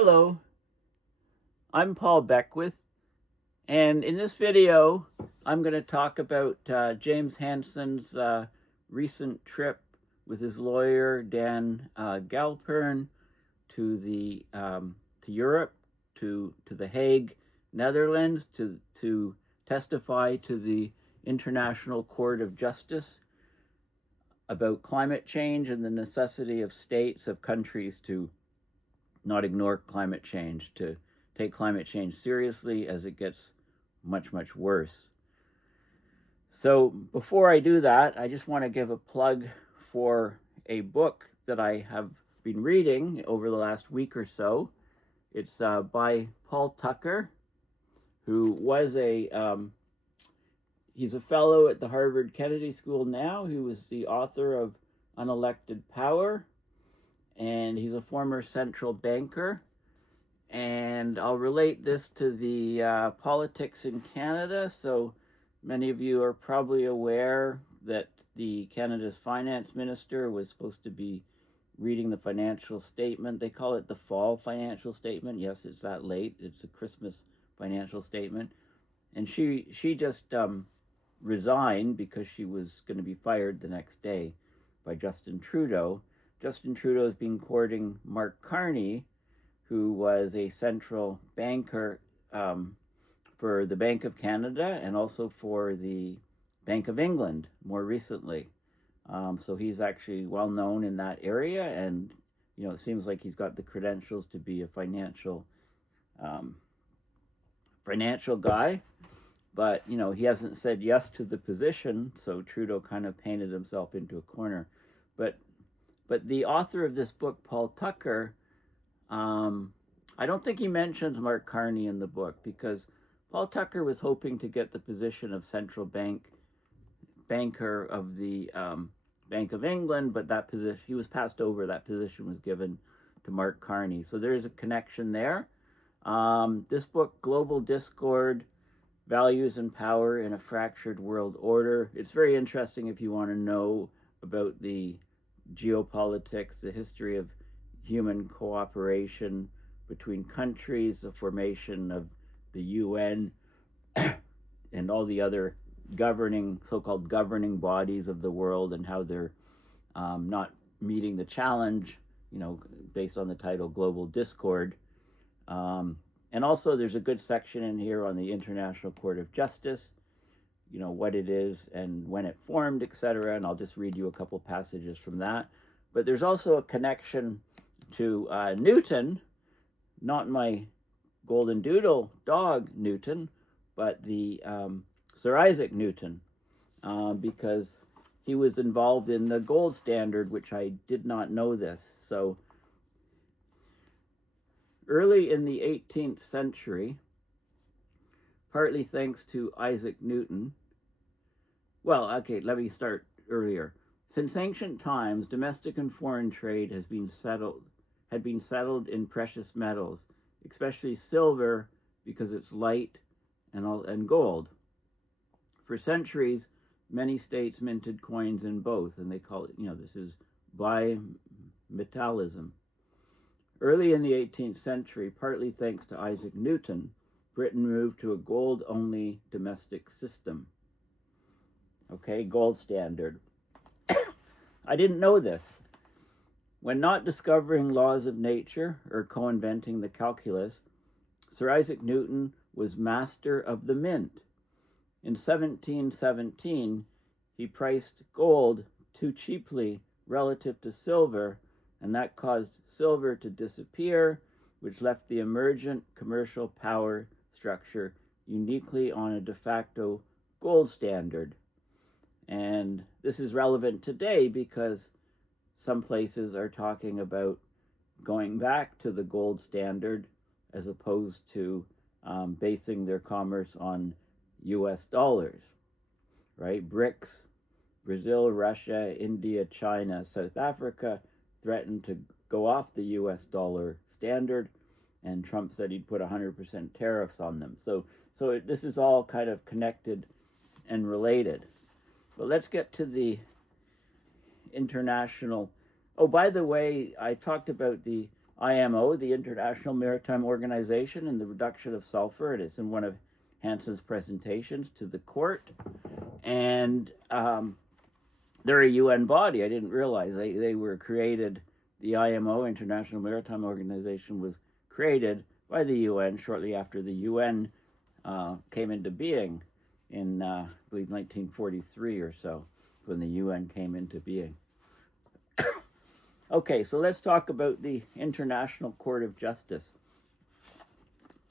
Hello, I'm Paul Beckwith, and in this video, I'm going to talk about James Hansen's recent trip with his lawyer Dan Galpern to Europe, to the Hague, Netherlands, to testify to the International Court of Justice about climate change and the necessity of countries to not ignore climate change, to take climate change seriously as it gets much, much worse. So before I do that, I just want to give a plug for a book that I have been reading over the last week or so. It's by Paul Tucker, who was he's a fellow at the Harvard Kennedy School now. He was the author of Unelected Power, and he's a former central banker. And I'll relate this to the politics in Canada. So many of you are probably aware that Canada's finance minister was supposed to be reading the financial statement. They call it the fall financial statement. Yes, it's that late. It's a Christmas financial statement. And she just resigned because she was going to be fired the next day by Justin Trudeau. Justin Trudeau has been courting Mark Carney, who was a central banker for the Bank of Canada and also for the Bank of England more recently. So he's actually well known in that area, and it seems like he's got the credentials to be a financial guy. But he hasn't said yes to the position, so Trudeau kind of painted himself into a corner. But the author of this book, Paul Tucker, I don't think he mentions Mark Carney in the book, because Paul Tucker was hoping to get the position of central banker of the Bank of England, but that position, he was passed over. That position was given to Mark Carney. So there is a connection there. This book, Global Discord, Values and Power in a Fractured World Order. It's very interesting if you want to know about the geopolitics, the history of human cooperation between countries, the formation of the UN, and all the other so-called governing bodies of the world, and how they're not meeting the challenge, based on the title Global Discord. And also there's a good section in here on the International Court of Justice, what it is and when it formed, etc. And I'll just read you a couple passages from that. But there's also a connection to Newton, not my golden doodle dog Newton, but the Sir Isaac Newton, because he was involved in the gold standard, which I did not know this. So early in the 18th century, partly thanks to Isaac Newton. Well, okay, let me start earlier. Since ancient times, domestic and foreign trade had been settled in precious metals, especially silver, because it's light, and gold. For centuries, many states minted coins in both, and they call it, this is bimetallism. Early in the 18th century, partly thanks to Isaac Newton, Britain moved to a gold-only domestic system. Okay, gold standard. I didn't know this. When not discovering laws of nature or co-inventing the calculus, Sir Isaac Newton was master of the mint. In 1717, he priced gold too cheaply relative to silver, and that caused silver to disappear, which left the emergent commercial power structure uniquely on a de facto gold standard. And this is relevant today because some places are talking about going back to the gold standard as opposed to basing their commerce on US dollars, right? BRICS, Brazil, Russia, India, China, South Africa threatened to go off the US dollar standard, and Trump said he'd put 100% tariffs on them. So this is all kind of connected and related. But let's get to the international. Oh, by the way, I talked about the IMO, the International Maritime Organization, and the reduction of sulfur. It is in one of Hansen's presentations to the court. And they're a UN body. I didn't realize they were created. The IMO, International Maritime Organization, was created by the UN shortly after the UN came into being in, I believe, 1943 or so, when the UN came into being. Okay, so let's talk about the International Court of Justice.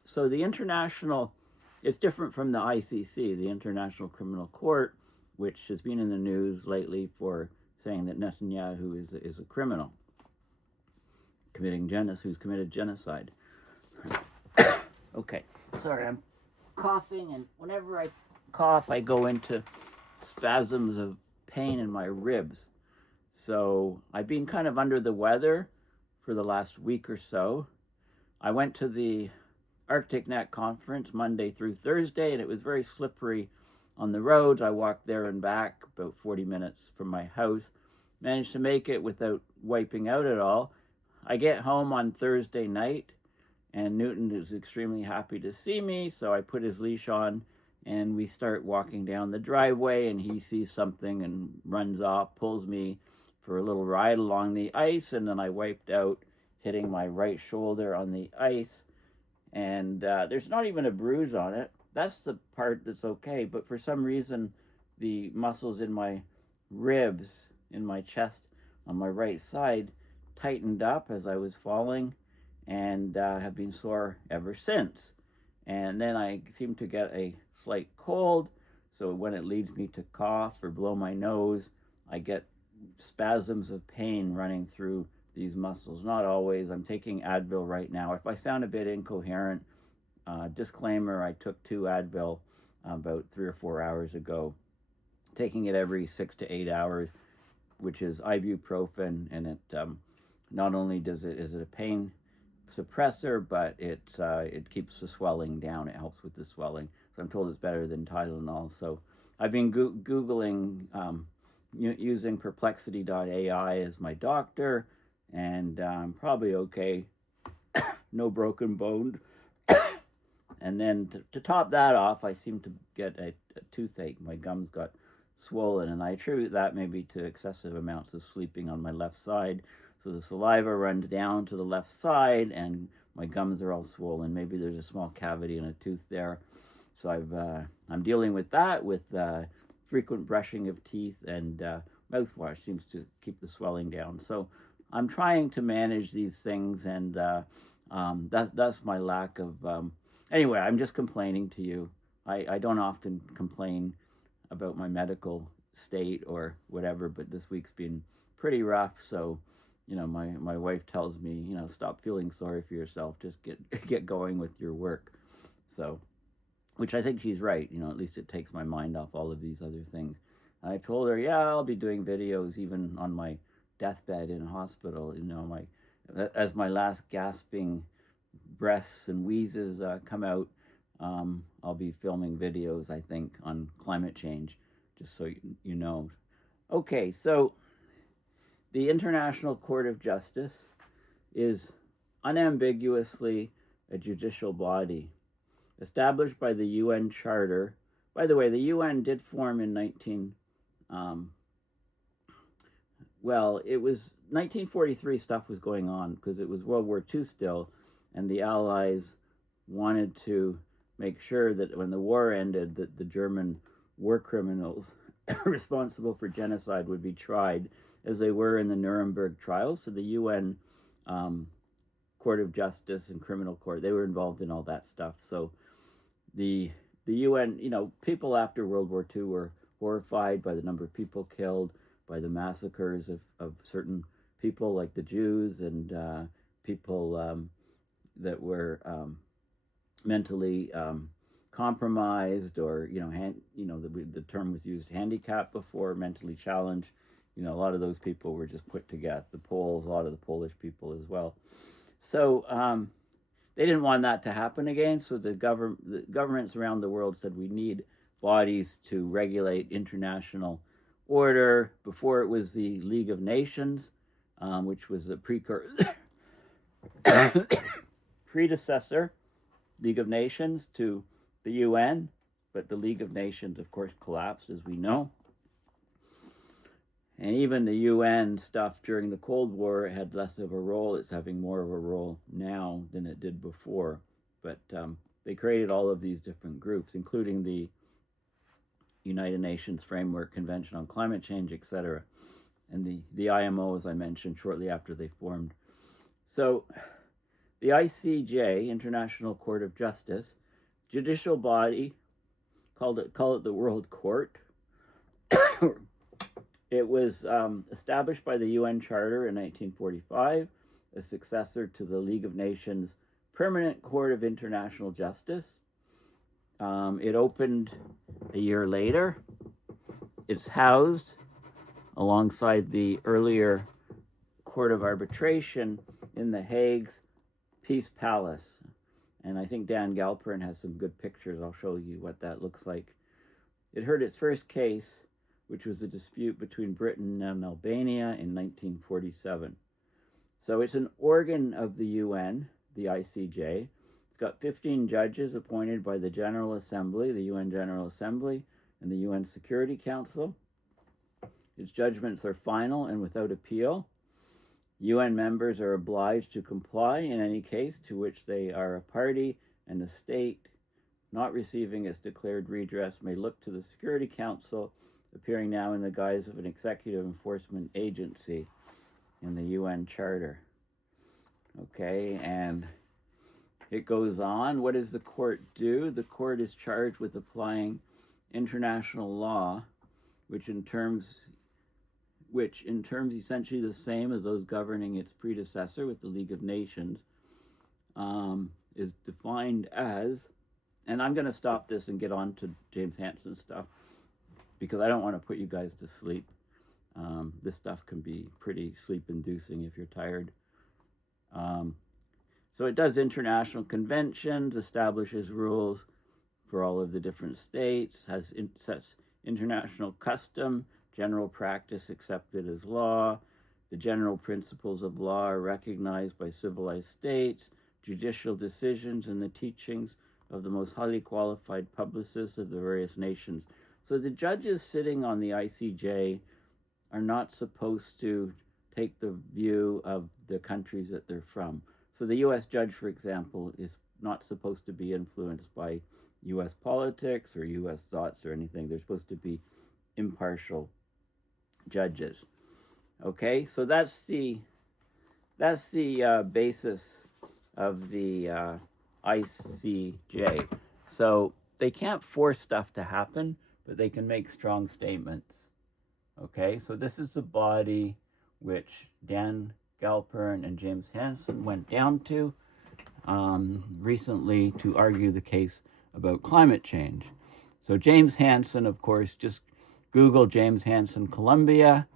So the International, it's different from the ICC, the International Criminal Court, which has been in the news lately for saying that Netanyahu is a criminal, who's committed genocide. Okay, sorry, I'm coughing, and whenever I cough, I go into spasms of pain in my ribs. So I've been kind of under the weather for the last week or so. I went to the Arctic Net conference Monday through Thursday, and it was very slippery on the roads. I walked there and back about 40 minutes from my house. Managed to make it without wiping out at all. I get home on Thursday night, and Newton is extremely happy to see me, so I put his leash on, and we start walking down the driveway, and he sees something and runs off, pulls me for a little ride along the ice, and then I wiped out, hitting my right shoulder on the ice, and there's not even a bruise on it. That's the part that's okay, but for some reason, the muscles in my ribs, in my chest, on my right side, tightened up as I was falling, and have been sore ever since. And then I seem to get a slight cold, so when it leads me to cough or blow my nose, I get spasms of pain running through these muscles. Not always. I'm taking Advil right now. If I sound a bit incoherent, disclaimer, I took 2 Advil about 3 or 4 hours ago, taking it every 6 to 8 hours, which is ibuprofen, and it not only is it a pain suppressor, but it keeps the swelling down. It helps with the swelling. So I'm told it's better than Tylenol. So I've been Googling using perplexity.ai as my doctor, and I'm probably okay. No broken bone. And then to top that off, I seem to get a toothache. My gums got swollen, and I attribute that maybe to excessive amounts of sleeping on my left side. So the saliva runs down to the left side, and my gums are all swollen. Maybe there's a small cavity in a tooth there. So I'm dealing with that with frequent brushing of teeth, and mouthwash seems to keep the swelling down. So I'm trying to manage these things, and that's my lack of... Anyway, I'm just complaining to you. I don't often complain about my medical state or whatever, but this week's been pretty rough. So, my wife tells me, stop feeling sorry for yourself. Just get going with your work. So, which I think she's right. At least it takes my mind off all of these other things. And I told her, yeah, I'll be doing videos even on my deathbed in a hospital. As my last gasping breaths and wheezes come out, I'll be filming videos, I think, on climate change, just so you know. Okay, so the International Court of Justice is unambiguously a judicial body established by the UN Charter. By the way, the UN did form in it was 1943 stuff was going on because it was World War II still, and the Allies wanted to make sure that when the war ended, that the German war criminals responsible for genocide would be tried as they were in the Nuremberg trials. So the UN Court of Justice and Criminal Court, they were involved in all that stuff. So the UN, people after World War II were horrified by the number of people killed, by the massacres of certain people like the Jews and people that were mentally compromised, or the term was used, handicapped before, mentally challenged. A lot of those people were just put to death. The Poles, a lot of the Polish people as well. So they didn't want that to happen again. So the governments around the world said we need bodies to regulate international order. Before it was the League of Nations, which was a precursor predecessor League of Nations to the UN, but the League of Nations, of course, collapsed, as we know. And even the UN stuff during the Cold War had less of a role. It's having more of a role now than it did before. But they created all of these different groups, including the United Nations Framework Convention on Climate Change, etc. And the IMO, as I mentioned, shortly after they formed. So the ICJ, International Court of Justice, judicial body, call it the World Court. It was established by the UN Charter in 1945, a successor to the League of Nations Permanent Court of International Justice. It opened a year later. It's housed alongside the earlier Court of Arbitration in the Hague's Peace Palace. And I think Dan Galpern has some good pictures. I'll show you what that looks like. It heard its first case, which was a dispute between Britain and Albania in 1947. So it's an organ of the UN, the ICJ. It's got 15 judges appointed by the General Assembly, the UN General Assembly, and the UN Security Council. Its judgments are final and without appeal. UN members are obliged to comply in any case to which they are a party, and the state not receiving its declared redress may look to the Security Council, appearing now in the guise of an executive enforcement agency in the UN Charter. Okay, and it goes on. What does the court do? The court is charged with applying international law, which in terms essentially the same as those governing its predecessor with the League of Nations, is defined as, and I'm going to stop this and get on to James Hansen stuff, because I don't want to put you guys to sleep. This stuff can be pretty sleep-inducing if you're tired. So it does international conventions, establishes rules for all of the different states, sets international custom, general practice accepted as law. The general principles of law are recognized by civilized states. Judicial decisions and the teachings of the most highly qualified publicists of the various nations. So the judges sitting on the ICJ are not supposed to take the view of the countries that they're from. So the U.S. judge, for example, is not supposed to be influenced by U.S. politics or U.S. thoughts or anything. They're supposed to be impartial judges. Okay, so that's the basis of the ICJ. So they can't force stuff to happen, but they can make strong statements. Okay, so this is the body which Dan Galpern and James Hansen went down to recently to argue the case about climate change. So James Hansen, of course, just Google James Hansen Columbia,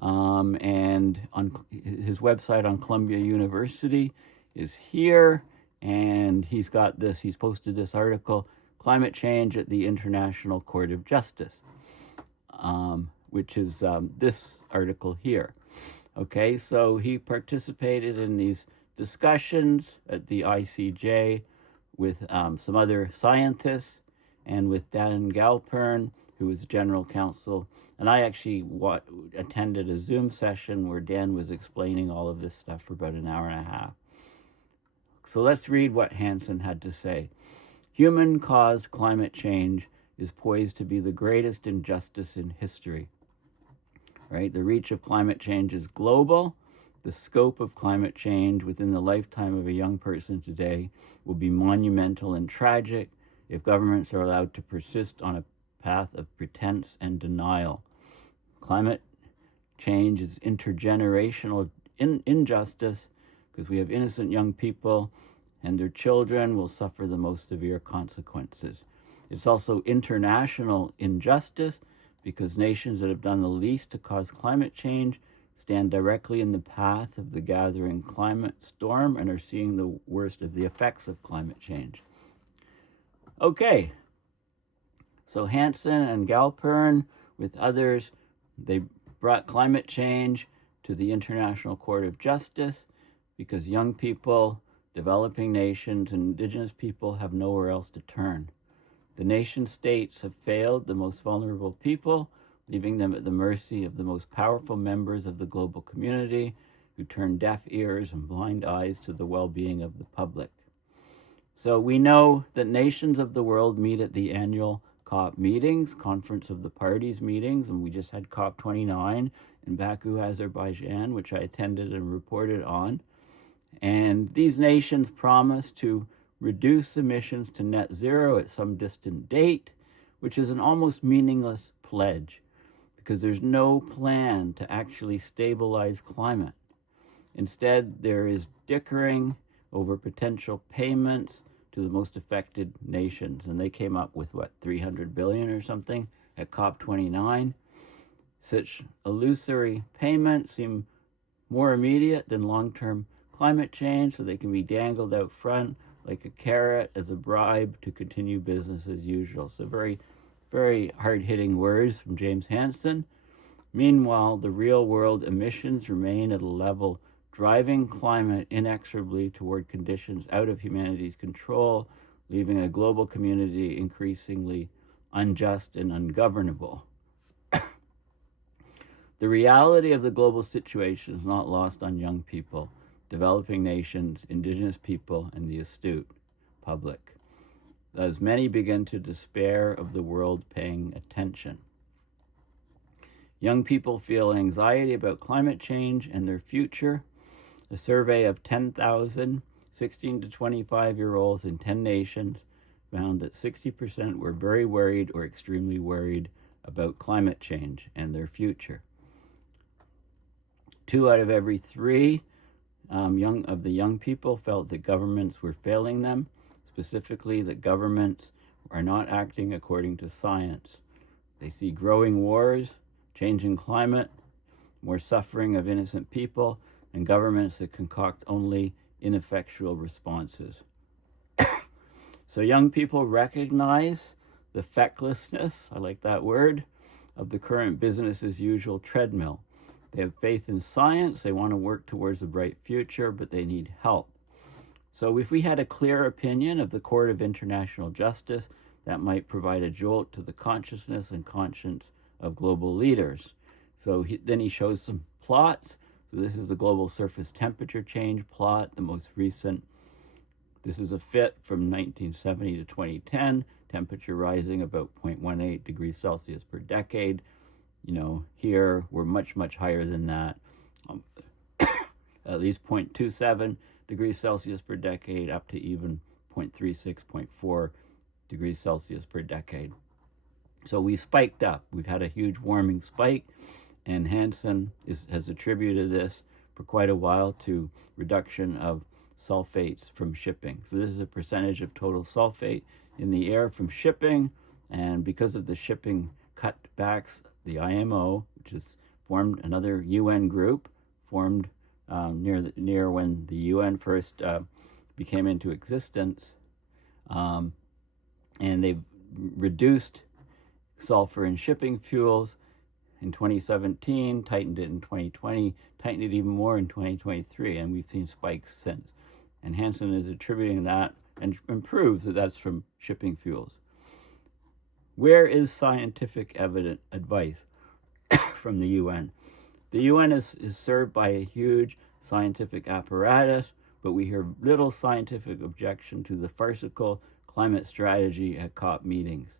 and on his website on Columbia University is here, and he's posted this article, Climate Change at the International Court of Justice, which is this article here. Okay, so he participated in these discussions at the ICJ with some other scientists and with Dan Galpern, who was general counsel. And I actually attended a Zoom session where Dan was explaining all of this stuff for about an hour and a half. So let's read what Hansen had to say. Human-caused climate change is poised to be the greatest injustice in history. Right? The reach of climate change is global. The scope of climate change within the lifetime of a young person today will be monumental and tragic if governments are allowed to persist on a path of pretense and denial. Climate change is intergenerational injustice because we have innocent young people and their children will suffer the most severe consequences. It's also international injustice because nations that have done the least to cause climate change stand directly in the path of the gathering climate storm and are seeing the worst of the effects of climate change. Okay, so Hansen and Galpern, with others, they brought climate change to the International Court of Justice. because young people, developing nations, and indigenous people have nowhere else to turn. The nation states have failed the most vulnerable people, leaving them at the mercy of the most powerful members of the global community who turn deaf ears and blind eyes to the well-being of the public. So we know that nations of the world meet at the annual COP meetings, Conference of the Parties meetings, and we just had COP29 in Baku, Azerbaijan, which I attended and reported on. And these nations promise to reduce emissions to net zero at some distant date, which is an almost meaningless pledge because there's no plan to actually stabilize climate. Instead, there is dickering over potential payments to the most affected nations. And they came up with, $300 billion or something at COP29. Such illusory payments seem more immediate than long-term climate change, so they can be dangled out front like a carrot as a bribe to continue business as usual. So very, very hard-hitting words from James Hansen. Meanwhile, the real-world emissions remain at a level driving climate inexorably toward conditions out of humanity's control, leaving a global community increasingly unjust and ungovernable. The reality of the global situation is not lost on young people, developing nations, indigenous people, and the astute public, as many begin to despair of the world paying attention. Young people feel anxiety about climate change and their future. A survey of 10,000 16 to 25-year-olds in 10 nations found that 60% were very worried or extremely worried about climate change and their future. 2 out of every 3 young people felt that governments were failing them, specifically that governments are not acting according to science. They see growing wars, changing climate, more suffering of innocent people, and governments that concoct only ineffectual responses. So young people recognize the fecklessness, I like that word, of the current business as usual treadmill. They have faith in science, they want to work towards a bright future, but they need help. So if we had a clear opinion of the Court of International Justice, that might provide a jolt to the consciousness and conscience of global leaders. So then he shows some plots. So this is the global surface temperature change plot, the most recent. This is a fit from 1970 to 2010, temperature rising about 0.18 degrees Celsius per decade. Here we're much, much higher than that, at least 0.27 degrees Celsius per decade, up to even 0.36, 0.4 degrees Celsius per decade. So we spiked up. We've had a huge warming spike. And Hansen has attributed this for quite a while to reduction of sulfates from shipping. So this is a percentage of total sulfate in the air from shipping. And because of the shipping cutbacks, the IMO, which is formed another UN group, formed near when the UN first became into existence, and they've reduced sulfur in shipping fuels in 2017, tightened it in 2020, tightened it even more in 2023, and we've seen spikes since. And Hansen is attributing that and proves that that's from shipping fuels. Where is scientific advice from the UN? The UN is served by a huge scientific apparatus, but we hear little scientific objection to the farcical climate strategy at COP meetings.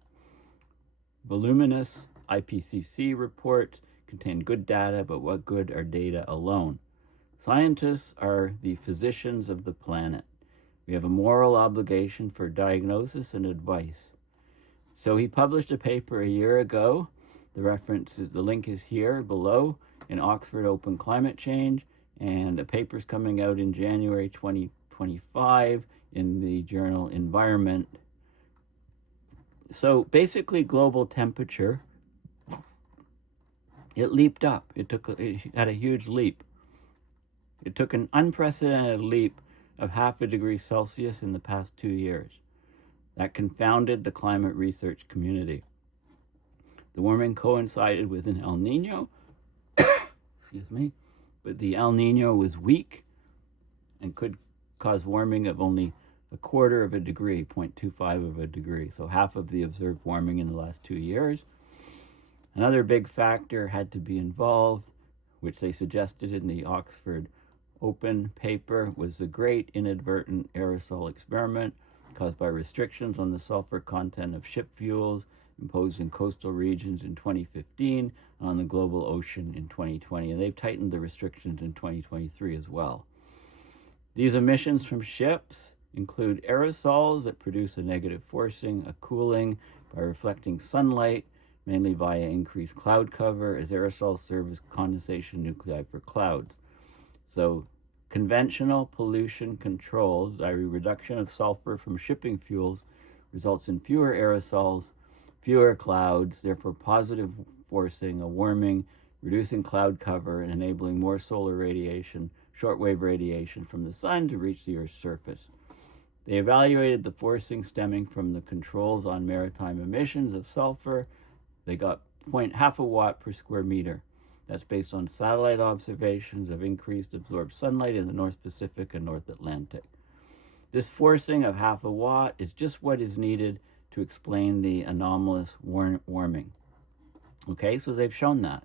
Voluminous IPCC reports contain good data, but what good are data alone? Scientists are the physicians of the planet. We have a moral obligation for diagnosis and advice. So he published a paper a year ago. The link is here below, in Oxford Open Climate Change, and a paper's coming out in January 2025 in the journal Environment. So basically global temperature, it leaped up. It had a huge leap. It took an unprecedented leap of 0.5 degree Celsius in the past 2 years. That confounded the climate research community. The warming coincided with an El Nino, but the El Nino was weak and could cause warming of only a quarter of a degree, 0.25 of a degree, so half of the observed warming in the last 2 years. Another big factor had to be involved, which they suggested in the Oxford Open paper, was the Great Inadvertent Aerosol Experiment caused by restrictions on the sulfur content of ship fuels imposed in coastal regions in 2015 and on the global ocean in 2020. And they've tightened the restrictions in 2023 as well. These emissions from ships include aerosols that produce a negative forcing, a cooling by reflecting sunlight, mainly via increased cloud cover, as aerosols serve as condensation nuclei for clouds. So conventional pollution controls, i.e. reduction of sulfur from shipping fuels, results in fewer aerosols, fewer clouds, therefore positive forcing, a warming, reducing cloud cover, and enabling more solar radiation, shortwave radiation from the sun to reach the Earth's surface. They evaluated the forcing stemming from the controls on maritime emissions of sulfur. They got half a watt per square meter. That's based on satellite observations of increased absorbed sunlight in the North Pacific and North Atlantic. This forcing of half a watt is just what is needed to explain the anomalous warming. Okay, so they've shown that.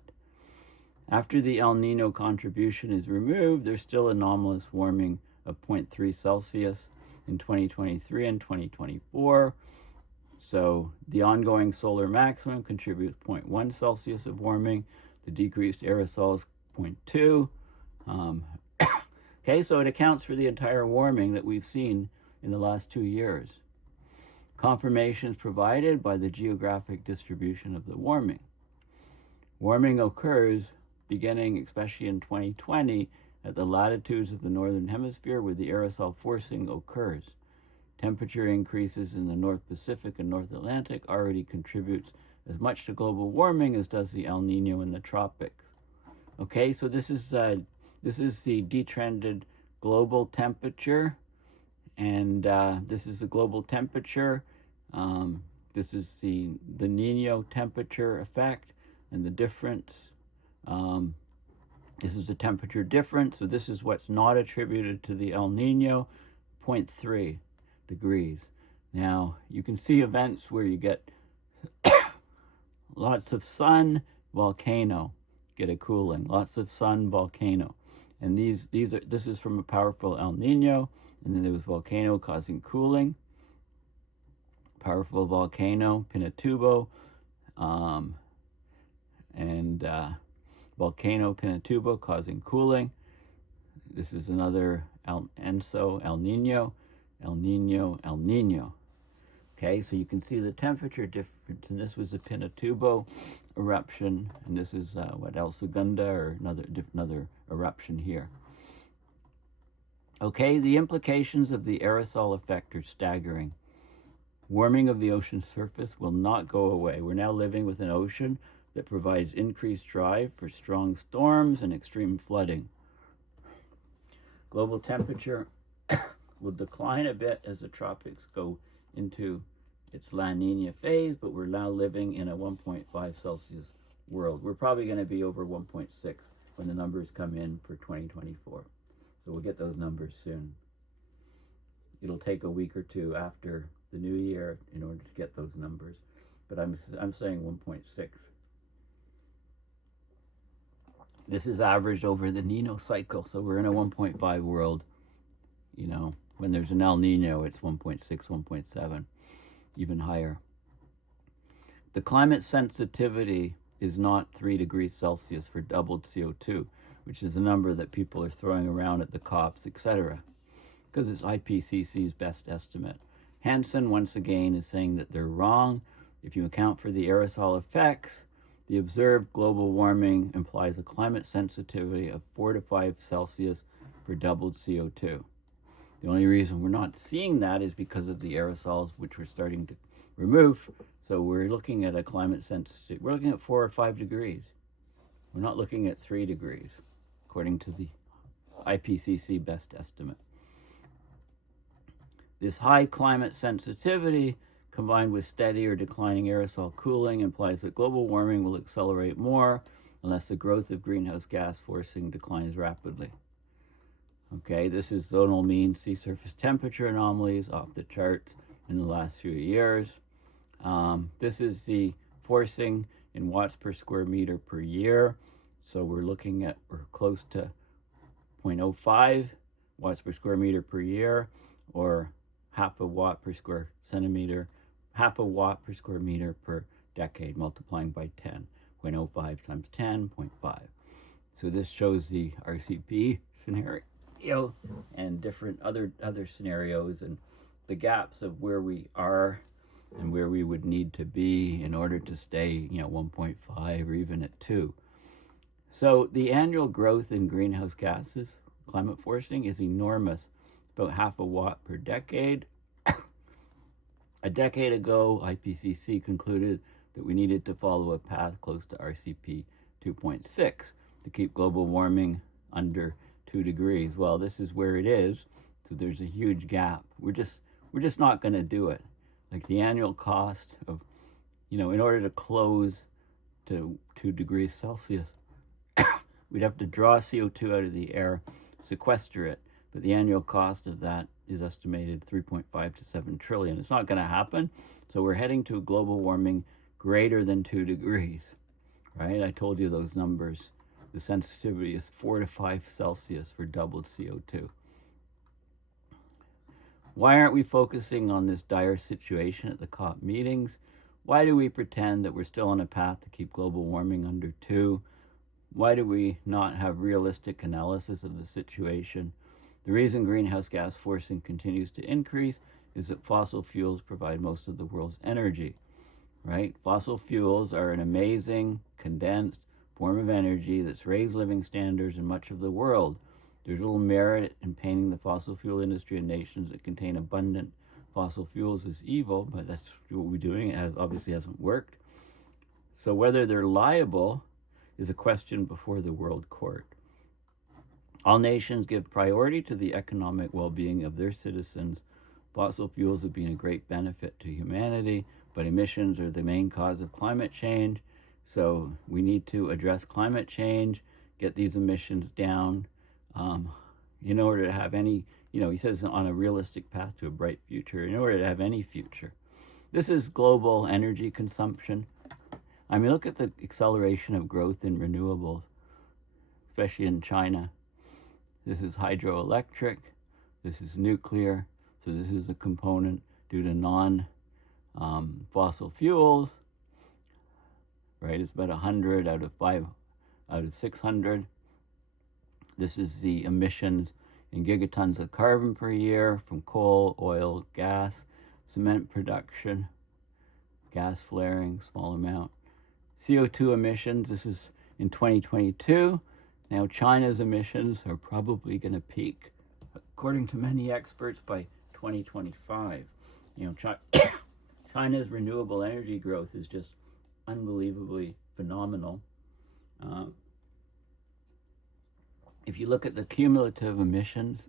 After the El Nino contribution is removed, there's still anomalous warming of 0.3 Celsius in 2023 and 2024. So the ongoing solar maximum contributes 0.1 Celsius of warming. The decreased aerosols, 0.2. Okay, so it accounts for the entire warming that we've seen in the last 2 years. Confirmation is provided by the geographic distribution of the warming. Warming occurs beginning, especially in 2020, at the latitudes of the northern hemisphere where the aerosol forcing occurs. Temperature increases in the North Pacific and North Atlantic already contributes as much to global warming as does the El Nino in the tropics. Okay, so this is the detrended global temperature, and this is the global temperature. This is the Nino temperature effect and the difference. This is the temperature difference, so this is what's not attributed to the El Nino, 0.3 degrees. Now, you can see events where you get lots of sun, volcano, get a cooling. Lots of sun, volcano. And this is from a powerful El Nino, and then there was volcano causing cooling. Powerful volcano, Pinatubo, and volcano Pinatubo causing cooling. This is another El Nino, El Nino, El Nino. Okay, so you can see the temperature difference, and this was a Pinatubo eruption, and this is El Segunda, or another eruption here. Okay, the implications of the aerosol effect are staggering. Warming of the ocean surface will not go away. We're now living with an ocean that provides increased drive for strong storms and extreme flooding. Global temperature will decline a bit as the tropics go into its La Nina phase, but we're now living in a 1.5 Celsius world. We're probably going to be over 1.6 when the numbers come in for 2024. So we'll get those numbers soon. It'll take a week or two after the new year in order to get those numbers, but I'm saying 1.6. This is averaged over the Nino cycle, so we're in a 1.5 world. You know, when there's an El Nino, it's 1.6, 1.7, even higher. The climate sensitivity is not 3 degrees Celsius for doubled CO2, which is a number that people are throwing around at the COPs, etc., because it's IPCC's best estimate. Hansen, once again, is saying that they're wrong. If you account for the aerosol effects, the observed global warming implies a climate sensitivity of 4 to 5 Celsius for doubled CO2. The only reason we're not seeing that is because of the aerosols, which we're starting to remove. So we're looking at a climate sensitivity. We're looking at 4 or 5 degrees. We're not looking at 3 degrees, according to the IPCC best estimate. This high climate sensitivity, combined with steady or declining aerosol cooling, implies that global warming will accelerate more unless the growth of greenhouse gas forcing declines rapidly. Okay, this is zonal mean sea surface temperature anomalies off the charts in the last few years. This is the forcing in watts per square meter per year. So we're close to 0.05 watts per square meter per year, or half a watt per square centimeter, half a watt per square meter per decade, multiplying by 10. 0.05 times 10, 0.5. So this shows the RCP scenario and different other scenarios and the gaps of where we are and where we would need to be in order to stay, 1.5 or even at 2. So the annual growth in greenhouse gases, climate forcing, is enormous, about half a watt per decade. A decade ago, IPCC concluded that we needed to follow a path close to RCP 2.6 to keep global warming under 2 degrees. Well, this is where it is, so there's a huge gap. We're just not going to do it. Like the annual cost of, in order to close to 2 degrees Celsius, we'd have to draw CO2 out of the air, sequester it, but the annual cost of that is estimated 3.5 to 7 trillion. It's not going to happen, so we're heading to global warming greater than 2 degrees, right? I told you those numbers. The sensitivity is 4 to 5 Celsius for doubled CO2. Why aren't we focusing on this dire situation at the COP meetings? Why do we pretend that we're still on a path to keep global warming under 2? Why do we not have realistic analysis of the situation? The reason greenhouse gas forcing continues to increase is that fossil fuels provide most of the world's energy, right? Fossil fuels are an amazing, condensed form of energy that's raised living standards in much of the world. There's little merit in painting the fossil fuel industry in nations that contain abundant fossil fuels as evil, but that's what we're doing. It obviously hasn't worked. So whether they're liable is a question before the World Court. All nations give priority to the economic well-being of their citizens. Fossil fuels have been a great benefit to humanity, but emissions are the main cause of climate change. So we need to address climate change, get these emissions down, in order to have any, he says on a realistic path to a bright future, in order to have any future. This is global energy consumption. I mean, look at the acceleration of growth in renewables, especially in China. This is hydroelectric, this is nuclear, so this is a component due to non-fossil fuels, right? It's about 100 out of 600. This is the emissions in gigatons of carbon per year from coal, oil, gas, cement production, gas flaring, small amount. CO2 emissions, this is in 2022. Now China's emissions are probably going to peak, according to many experts, by 2025. China's renewable energy growth is just unbelievably phenomenal. If you look at the cumulative emissions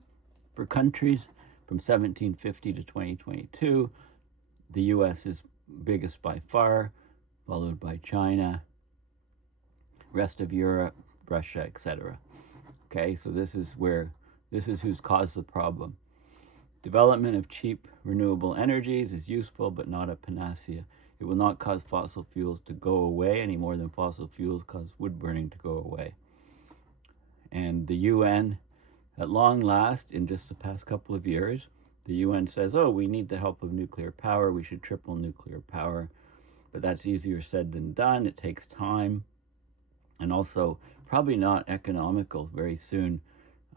for countries from 1750 to 2022, the US is biggest by far, followed by China, rest of Europe, Russia, etc. Okay, so this is who's caused the problem. Development of cheap renewable energies is useful, but not a panacea. It will not cause fossil fuels to go away any more than fossil fuels cause wood burning to go away. And the UN, at long last, in just the past couple of years, the UN says, we need the help of nuclear power. We should triple nuclear power. But that's easier said than done. It takes time. And also probably not economical very soon.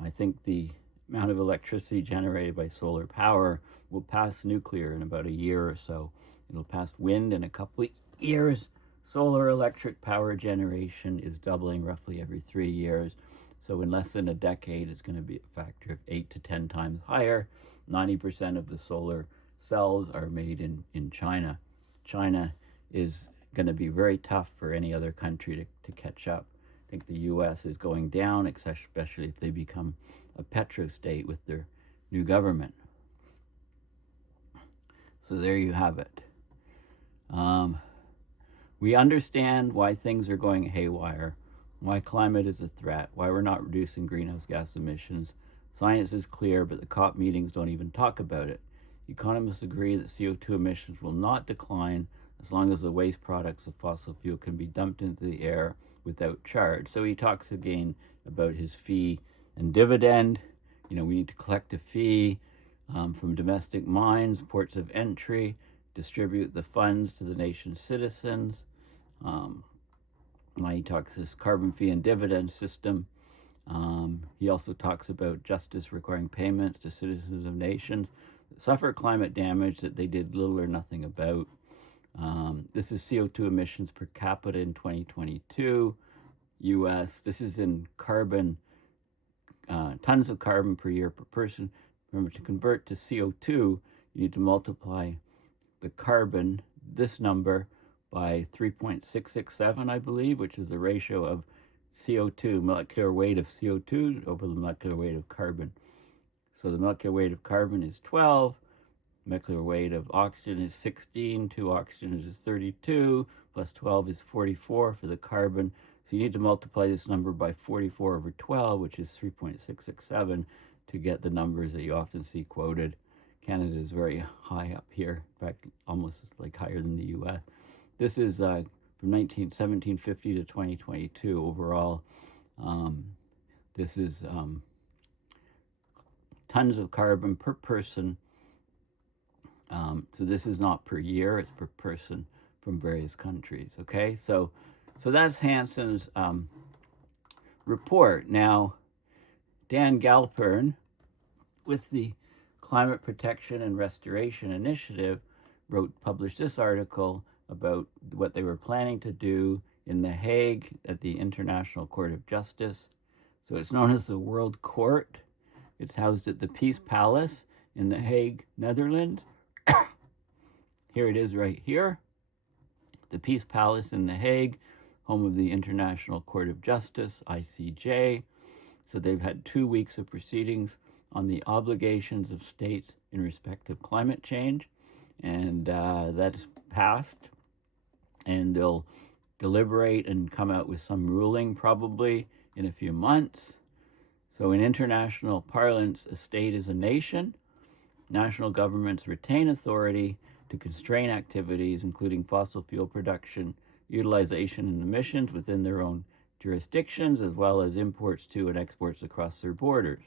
I think the amount of electricity generated by solar power will pass nuclear in about a year or so. It'll pass wind in a couple of years. Solar electric power generation is doubling roughly every 3 years. So in less than a decade, it's going to be a factor of 8 to 10 times higher. 90% of the solar cells are made in China. China is going to be very tough for any other country to catch up. I think the U.S. is going down, especially if they become a petrostate with their new government. So there you have it. We understand why things are going haywire, why climate is a threat, why we're not reducing greenhouse gas emissions Science is clear, but the COP meetings don't even talk about it. Economists agree that CO2 emissions will not decline as long as the waste products of fossil fuel can be dumped into the air without charge. So he talks again about his fee and dividend. We need to collect a fee from domestic mines, ports of entry, distribute the funds to the nation's citizens. He talks this carbon fee and dividend system. He also talks about justice requiring payments to citizens of nations that suffer climate damage that they did little or nothing about. This is CO2 emissions per capita in 2022, U.S. This is in carbon, tons of carbon per year per person. Remember, to convert to CO2, you need to multiply the carbon, this number, by 3.667, I believe, which is the ratio of CO2, molecular weight of CO2 over the molecular weight of carbon. So the molecular weight of carbon is 12, molecular weight of oxygen is 16, 2 oxygen is 32, plus 12 is 44 for the carbon. So you need to multiply this number by 44 over 12, which is 3.667, to get the numbers that you often see quoted. Canada is very high up here, in fact, almost like higher than the U.S. This is from 1750 to 2022 overall. This is tons of carbon per person. So this is not per year, it's per person from various countries, okay? So that's Hansen's report. Now, Dan Galpern, with the Climate Protection and Restoration Initiative, published this article about what they were planning to do in The Hague at the International Court of Justice. So it's known as the World Court. It's housed at the Peace Palace in The Hague, Netherlands. Here it is right here. The Peace Palace in The Hague, home of the International Court of Justice, ICJ. So they've had 2 weeks of proceedings on the obligations of states in respect of climate change. And that's passed. And they'll deliberate and come out with some ruling probably in a few months. So in international parlance, a state is a nation. National governments retain authority to constrain activities, including fossil fuel production, utilization, and emissions within their own jurisdictions, as well as imports to and exports across their borders.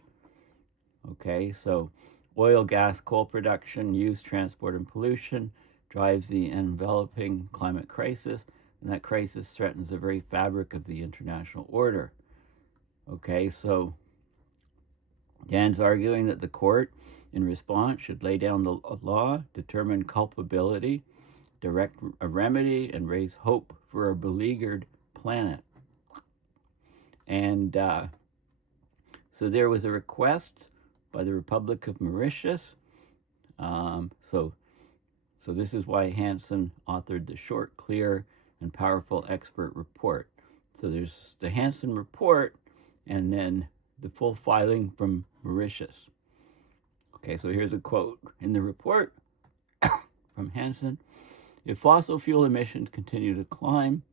Okay, so oil, gas, coal production, use, transport, and pollution drives the enveloping climate crisis, and that crisis threatens the very fabric of the international order. Okay, so Dan's arguing that the court, in response, should lay down the law, determine culpability, direct a remedy, and raise hope for a beleaguered planet. And so there was a request by the Republic of Mauritius. So this is why Hansen authored the short, clear, and powerful expert report. So there's the Hansen Report and then the full filing from Mauritius. Okay, so here's a quote in the report from Hansen. If fossil fuel emissions continue to climb,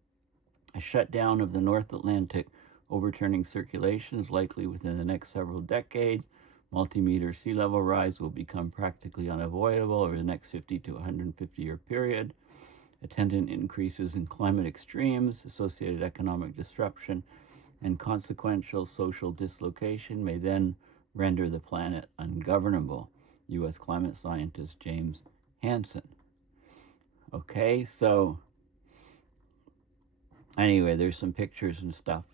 a shutdown of the North Atlantic Overturning Circulation is likely within the next several decades. Multi-meter sea level rise will become practically unavoidable over the next 50 to 150 year period. Attendant increases in climate extremes, associated economic disruption, and consequential social dislocation may then render the planet ungovernable. U.S. climate scientist James Hansen. Okay, so anyway, there's some pictures and stuff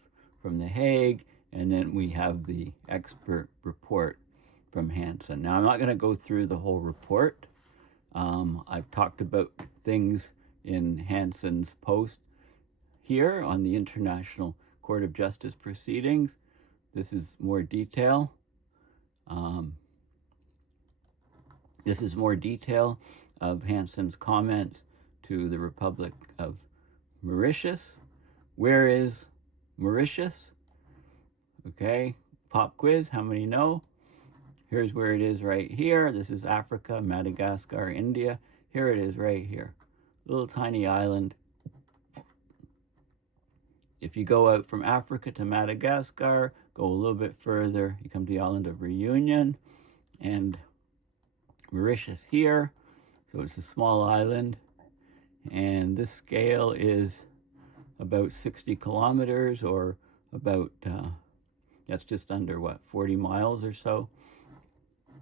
from The Hague, and then we have the expert report from Hansen. Now, I'm not going to go through the whole report. I've talked about things in Hansen's post here on the International Court of Justice Proceedings. This is more detail. This is more detail of Hansen's comments to the Republic of Mauritius. Where is Mauritius? Okay, pop quiz, how many know? Here's where it is right here. This is Africa, Madagascar, India. Here it is right here. Little tiny island. If you go out from Africa to Madagascar Go a little bit further, you come to the island of Reunion, and Mauritius here. So it's a small island, and this scale is about 60 kilometers, or about, that's just under, 40 miles or so.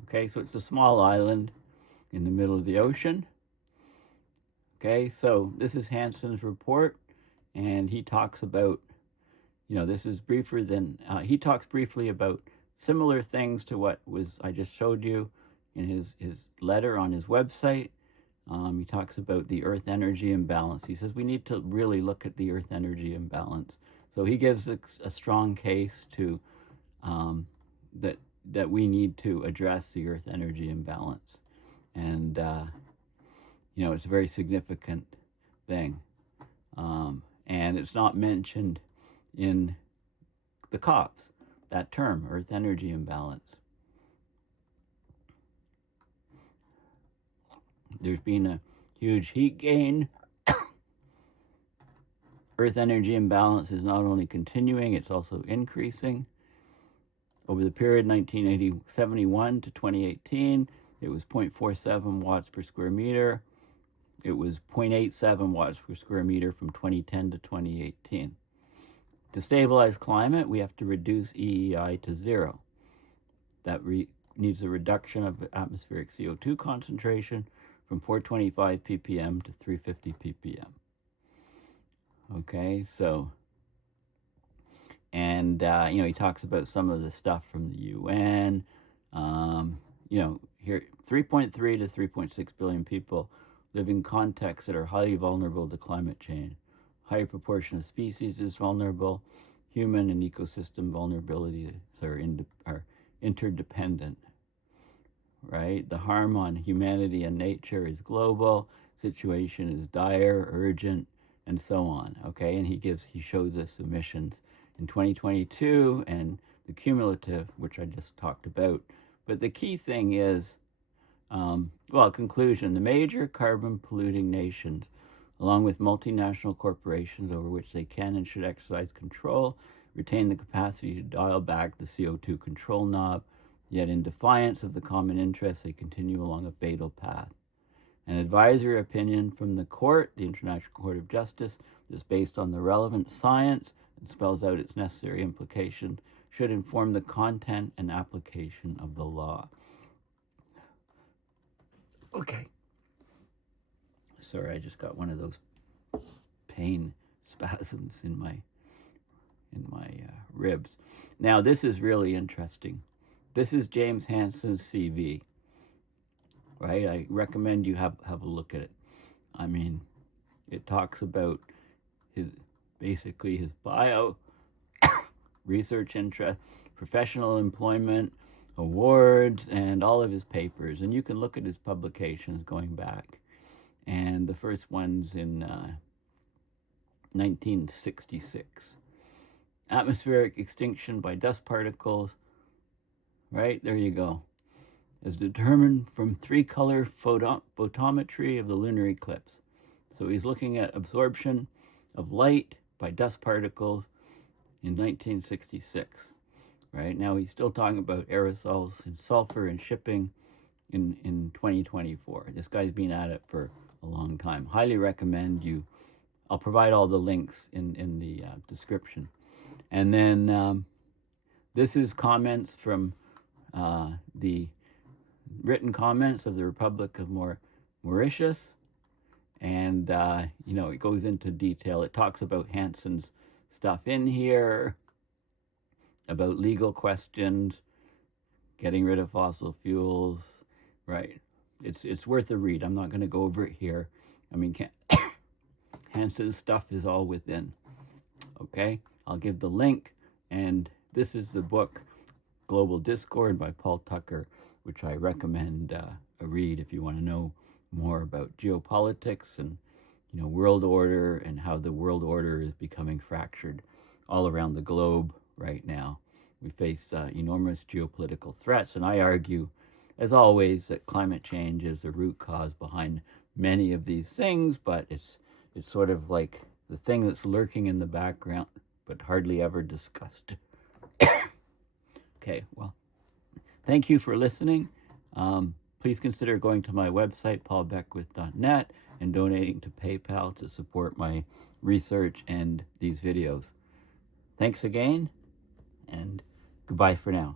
Okay, so it's a small island in the middle of the ocean. Okay, so this is Hansen's report, and he talks about, this is briefer than, he talks briefly about similar things to what I just showed you in his letter on his website. He talks about the Earth energy imbalance. He says we need to really look at the Earth energy imbalance. So he gives a strong case to that we need to address the Earth energy imbalance, and it's a very significant thing, and it's not mentioned in the COPs, that term, Earth energy imbalance. There's been a huge heat gain. Earth energy imbalance is not only continuing, it's also increasing. Over the period 1971 to 2018, it was 0.47 watts per square meter. It was 0.87 watts per square meter from 2010 to 2018. To stabilize climate, we have to reduce EEI to zero. That needs a reduction of atmospheric CO2 concentration from 425 ppm to 350 ppm. Okay, so, and, he talks about some of the stuff from the UN. Here, 3.3 to 3.6 billion people live in contexts that are highly vulnerable to climate change. Higher proportion of species is vulnerable. Human and ecosystem vulnerabilities are interdependent, right? The harm on humanity and nature is global. Situation is dire, urgent, and so on, okay? And he shows us emissions in 2022 and the cumulative, which I just talked about. But the key thing is, conclusion, the major carbon polluting nations, along with multinational corporations over which they can and should exercise control, retain the capacity to dial back the CO2 control knob, yet in defiance of the common interest, they continue along a fatal path. An advisory opinion from the court, the International Court of Justice, is based on the relevant science and spells out its necessary implications, should inform the content and application of the law. Okay. Sorry, I just got one of those pain spasms in my ribs. Now, this is really interesting. This is James Hansen's CV, right? I recommend you have a look at it. I mean, it talks about his bio, research interest, professional employment, awards, and all of his papers. And you can look at his publications going back. And the first one's in 1966. Atmospheric extinction by dust particles, right? There you go. As determined from three-color photometry of the lunar eclipse. So he's looking at absorption of light by dust particles in 1966. Right now, he's still talking about aerosols and sulfur and shipping in 2024. This guy's been at it for a long time. Highly recommend you. I'll provide all the links in the description. And then this is comments from the written comments of the Republic of Mauritius. And, it goes into detail. It talks about Hansen's stuff in here, about legal questions, getting rid of fossil fuels, right? It's worth a read. I'm not going to go over it here. I mean, Hansen's stuff is all within. Okay? I'll give the link. And this is the book, Global Discord by Paul Tucker, which I recommend a read if you want to know more about geopolitics and, world order, and how the world order is becoming fractured all around the globe right now. We face enormous geopolitical threats, and I argue, as always, that climate change is the root cause behind many of these things, but it's sort of like the thing that's lurking in the background, but hardly ever discussed. Okay, well, thank you for listening. Please consider going to my website, paulbeckwith.net, and donating to PayPal to support my research and these videos. Thanks again, and goodbye for now.